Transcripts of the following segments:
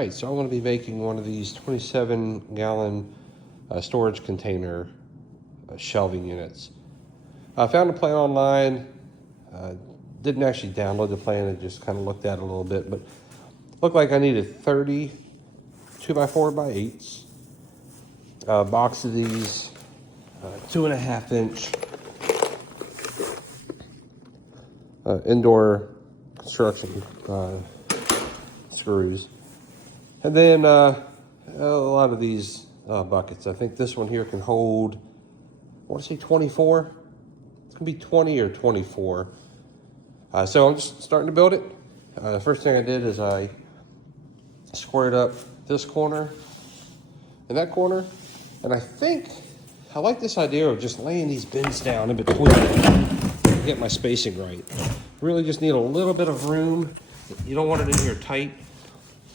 right, so I'm going to be making one of these 27-gallon storage container shelving units. I found a plan online. Didn't actually download the plan, and just kind of looked at it a little bit, but looked like I needed 30 2x4x8s, a box of these 2.5-inch indoor construction screws, and then a lot of these buckets. I think this one here can hold, I want to say 24. It's gonna be 20 or 24. So I'm just starting to build it. The first thing I did is I squared up this corner and that corner, and I think I like this idea of just laying these bins down in between to get my spacing right. Really just need a little bit of room. You don't want it in here tight,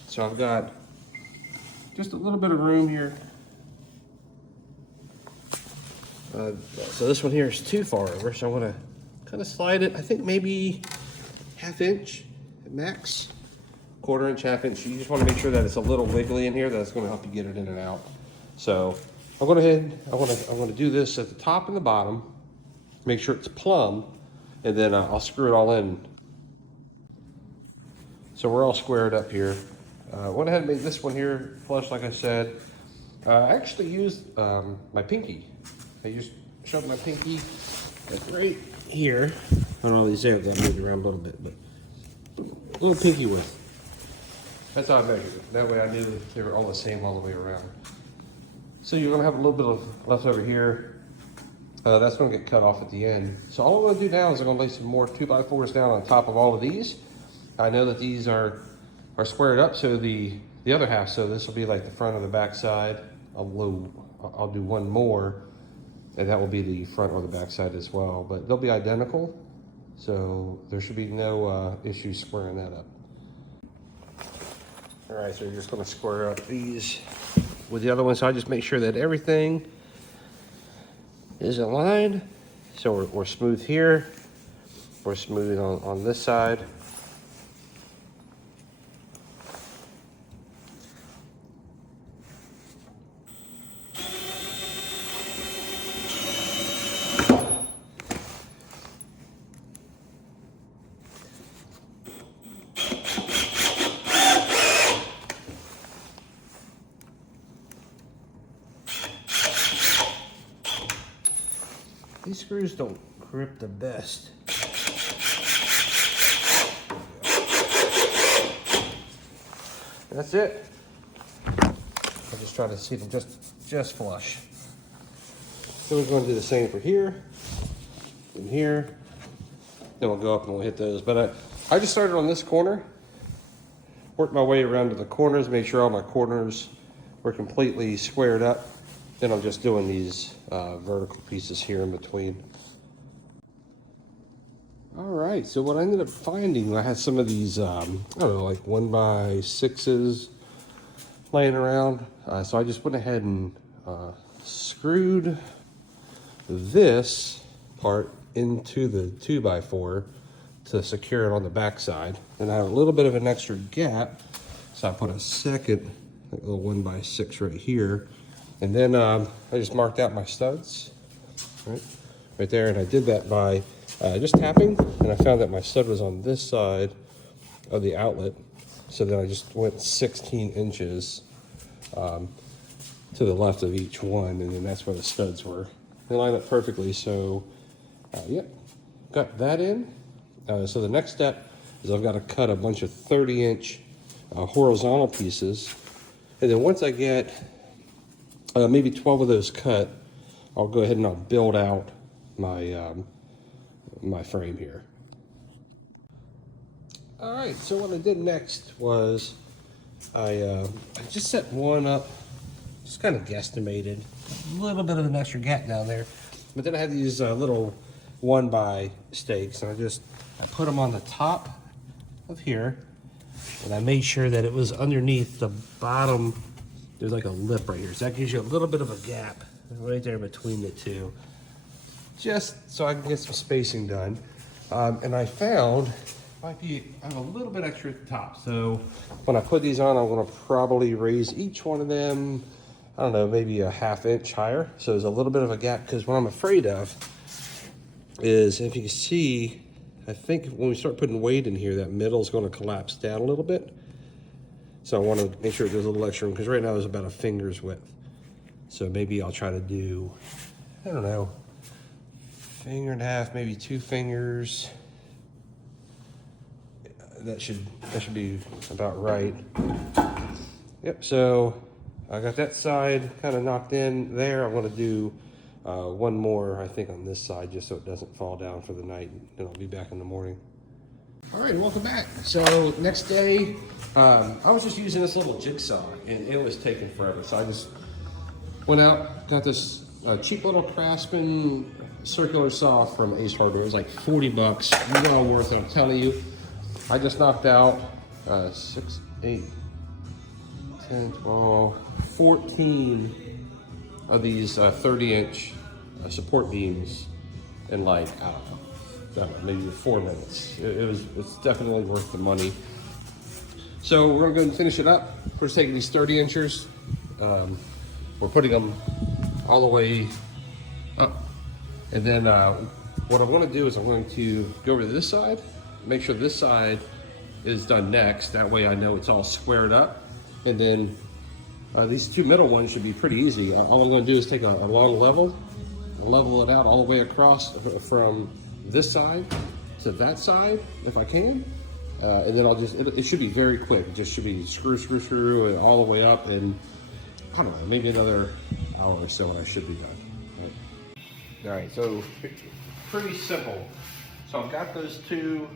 so I've got just a little bit of room here. So this one here is too far over, so I'm gonna kind of slide it. I think maybe 1/2 inch at max, 1/4 inch, 1/2 inch. You just want to make sure that it's a little wiggly in here. That's going to help you get it in and out. So I'm going ahead. I'm going to do this at the top and the bottom. Make sure it's plumb, and then I'll screw it all in. So we're all squared up here. Went ahead and made this one here flush, like I said. I actually used my pinky. I just shoved my pinky right here. I don't know, these there, that moved around a little bit, but a little pinky width. That's how I measured it. That way I knew that they were all the same all the way around. So you're gonna have a little bit of left over here. That's gonna get cut off at the end. So all I'm gonna do now is I'm gonna lay some more 2x4s down on top of all of these. I know that these are squared up, so the other half, so this will be like the front or the back side. I'll do one more, and that will be the front or the back side as well, but they'll be identical, so there should be no issues squaring that up. All right, so you're just gonna square up these with the other one, so I just make sure that everything is aligned. So we're smooth here, we're smooth on this side. These screws don't grip the best. That's it. I just try to see them just flush. So we're going to do the same for here and here. Then we'll go up and we'll hit those. But I just started on this corner, worked my way around to the corners, made sure all my corners were completely squared up. Then I'm just doing these vertical pieces here in between. All right, so what I ended up finding, I had some of these, I don't know, like 1x6s laying around. So I just went ahead and screwed this part into the 2x4 to secure it on the back side. And I have a little bit of an extra gap, so I put a second little 1x6 right here. And then I just marked out my studs, right there, and I did that by just tapping, and I found that my stud was on this side of the outlet, so then I just went 16 inches to the left of each one, and then that's where the studs were. They line up perfectly, so yep, got that in. So the next step is I've got to cut a bunch of 30-inch horizontal pieces, and then once I get maybe 12 of those cut, I'll go ahead and I'll build out my my frame here. All right, so what I did next was I just set one up, just kind of guesstimated, a little bit of an extra gap down there, but then I had these little 1x stakes, and I put them on the top of here, and I made sure that it was underneath the bottom. There's like a lip right here, so that gives you a little bit of a gap right there between the two, just so I can get some spacing done. And I found might be, I have a little bit extra at the top. So when I put these on, I'm gonna probably raise each one of them, I don't know, maybe a ½ inch higher. So there's a little bit of a gap, because what I'm afraid of is, if you can see, I think when we start putting weight in here, that middle is gonna collapse down a little bit. So I wanna make sure there's a little extra room, because right now there's about a finger's width. So maybe I'll try to do, I don't know, 1.5 fingers, maybe 2 fingers. That should be about right. Yep, so I got that side kind of knocked in there. I'm gonna do one more, I think, on this side, just so it doesn't fall down for the night, and I'll be back in the morning. All right, welcome back. So next day, I was just using this little jigsaw, and it was taking forever. So I just went out, got this cheap little Craftsman circular saw from Ace Hardware. It was like 40 bucks, well worth it, I'm telling you. I just knocked out 6, 8, 10, 12, 14 of these 30-inch support beams in like, I don't know, maybe 4 minutes. It's definitely worth the money. So we're gonna go and finish it up. We're just taking these 30 inchers. We're putting them all the way up. And then what I wanna do is I'm going to go over to this side, make sure this side is done next. That way I know it's all squared up. And then these 2 middle ones should be pretty easy. All I'm gonna do is take a long level, level it out all the way across from this side to that side, if I can. And then I'll just, it should be very quick. It just should be screw, and all the way up, and I don't know, maybe another hour or so and I should be done. All right, so pretty simple. So I've got those 2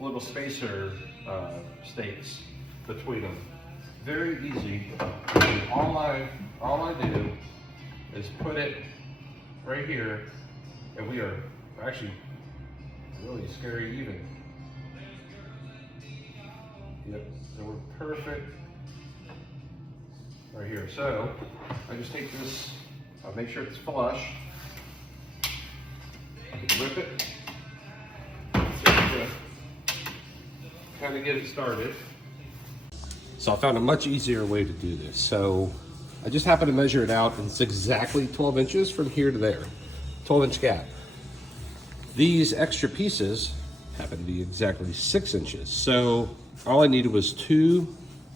little spacer stakes between them. Very easy. All I do is put it right here, and we are actually really scary even. Yep, so we're perfect right here. So I just take this, I'll make sure it's flush. I can rip it. Kind of get it started. So I found a much easier way to do this. So I just happen to measure it out, and it's exactly 12 inches from here to there, 12-inch gap. These extra pieces happen to be exactly 6 inches. So all I needed was 2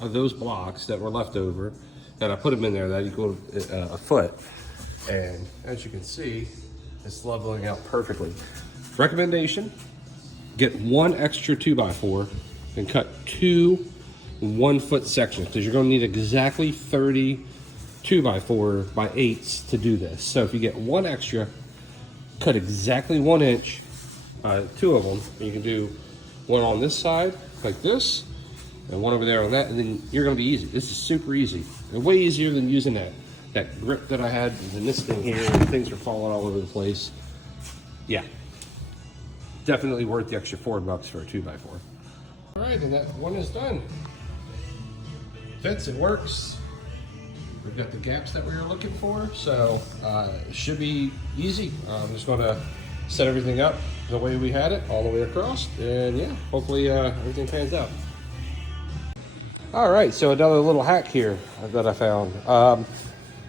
of those blocks that were left over, and I put them in there that equal a foot. And as you can see, it's leveling out perfectly. Recommendation, get 1 extra 2x4 and cut 2 1-foot sections, because you're going to need exactly 30 2x4 by 8s to do this. So if you get 1 extra, cut exactly 1 inch, 2 of them, and you can do 1 on this side like this, and 1 over there on that, and then you're going to be easy. This is super easy, and way easier than using that grip that I had in this thing here, and things are falling all over the place. Yeah, definitely worth the extra $4 for a 2x4. All right, and that one is done. Fits, it works. We've got the gaps that we were looking for, so it should be easy. I'm just gonna set everything up the way we had it, all the way across, and yeah, hopefully everything pans out. All right, so another little hack here that I found.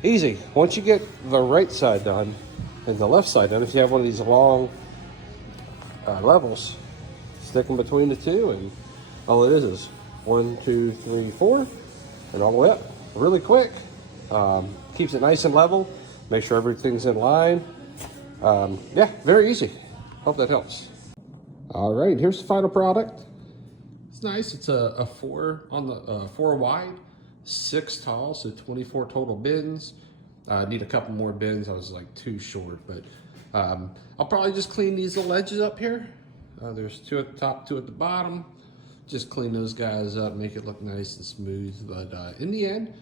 Easy, once you get the right side done and the left side done, if you have one of these long levels, stick them between the 2, and all it is 1, 2, 3, 4, and all the way up. Really quick. Keeps it nice and level. Make sure everything's in line. Yeah, very easy. Hope that helps. All right, here's the final product. It's nice. It's a 4 on the 4 wide, 6 tall, so 24 total bins. I need a couple more bins. I was like 2 short, but I'll probably just clean these little edges up here. There's 2 at the top, 2 at the bottom. Just clean those guys up, make it look nice and smooth. But in the end,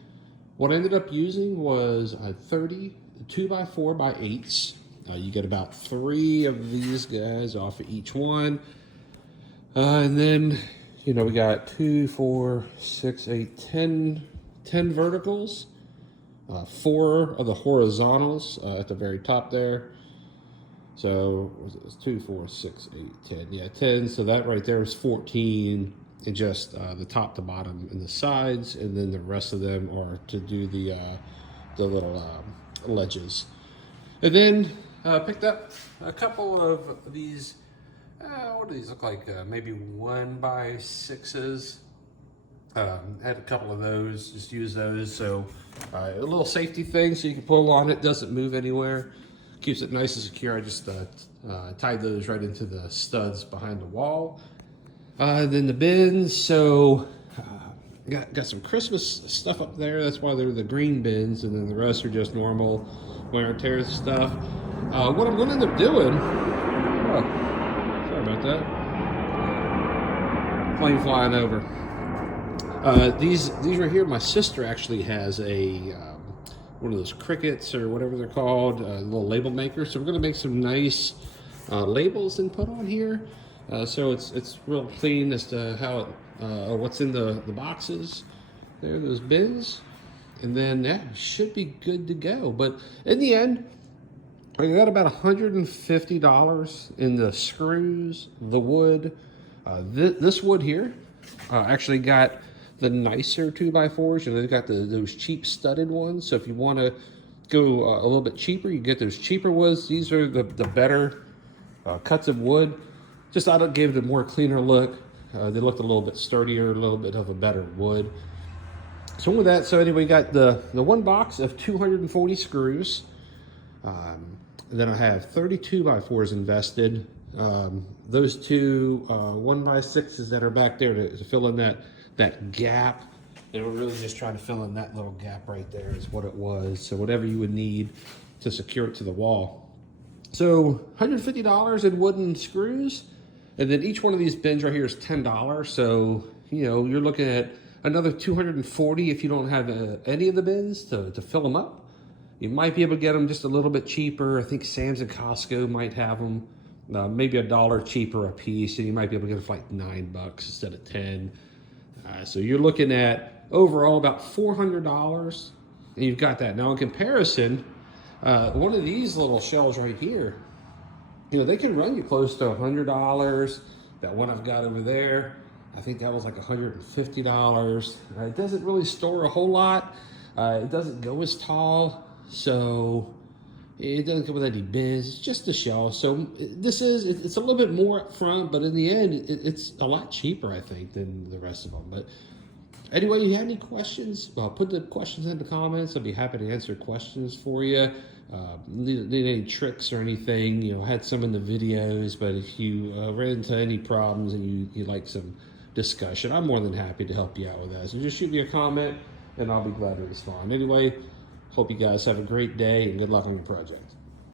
what I ended up using was a 30 2x4 by 8s. You get about 3 of these guys off of each one. And then, you know, we got 2, 4, 6, 8, 10 verticals. 4 of the horizontals at the very top there. So it was 2, 4, 6, 8, 10. Yeah, 10. So that right there is 14 in just the top to bottom and the sides, and then the rest of them are to do the little ledges. And then picked up a couple of these. What do these look like? Maybe 1x6s. Had a couple of those. Just use those. So a little safety thing, so you can pull on it. Doesn't move anywhere. Keeps it nice and secure. I just tied those right into the studs behind the wall. Then the bins. So got some Christmas stuff up there. That's why they're the green bins, and then the rest are just normal wear and tear stuff. What I'm going to end up doing. Oh, sorry about that. Plane flying over. These right here. My sister actually has a one of those crickets or whatever they're called, little label maker. So we're going to make some nice labels and put on here. So it's real clean as to how it, what's in the boxes. There, those bins. And then that should be good to go. But in the end, I got about $150 in the screws, the wood. This wood here actually got the nicer 2x4s. You know, they've got those cheap studded ones. So if you want to go a little bit cheaper, you get those cheaper woods. These are the better cuts of wood. Just thought it gave it a more cleaner look. They looked a little bit sturdier, a little bit of a better wood. So with that, so anyway, got the one box of 240 screws. Then I have 32x4s invested. Those two 1x6s that are back there to fill in that gap. And we're really just trying to fill in that little gap right there is what it was. So whatever you would need to secure it to the wall. So $150 in wooden screws. And then each one of these bins right here is $10. So, you know, you're looking at another $240 if you don't have any of the bins to fill them up. You might be able to get them just a little bit cheaper. I think Sam's and Costco might have them maybe $1 cheaper a piece, and you might be able to get them for like $9 instead of 10. So you're looking at overall about $400, and you've got that. Now in comparison, one of these little shells right here, you know, they can run you close to $100. That one I've got over there, I think that was like $150. It doesn't really store a whole lot. It doesn't go as tall, so it doesn't come with any bins. It's just a shell. So it's a little bit more up front, but in the end, it's a lot cheaper, I think, than the rest of them. But anyway, you have any questions? Well, put the questions in the comments. I'll be happy to answer questions for you. Need any tricks or anything? You know, I had some in the videos, but if you ran into any problems and you like some discussion, I'm more than happy to help you out with that. So just shoot me a comment and I'll be glad to respond. Anyway, hope you guys have a great day and good luck on your project.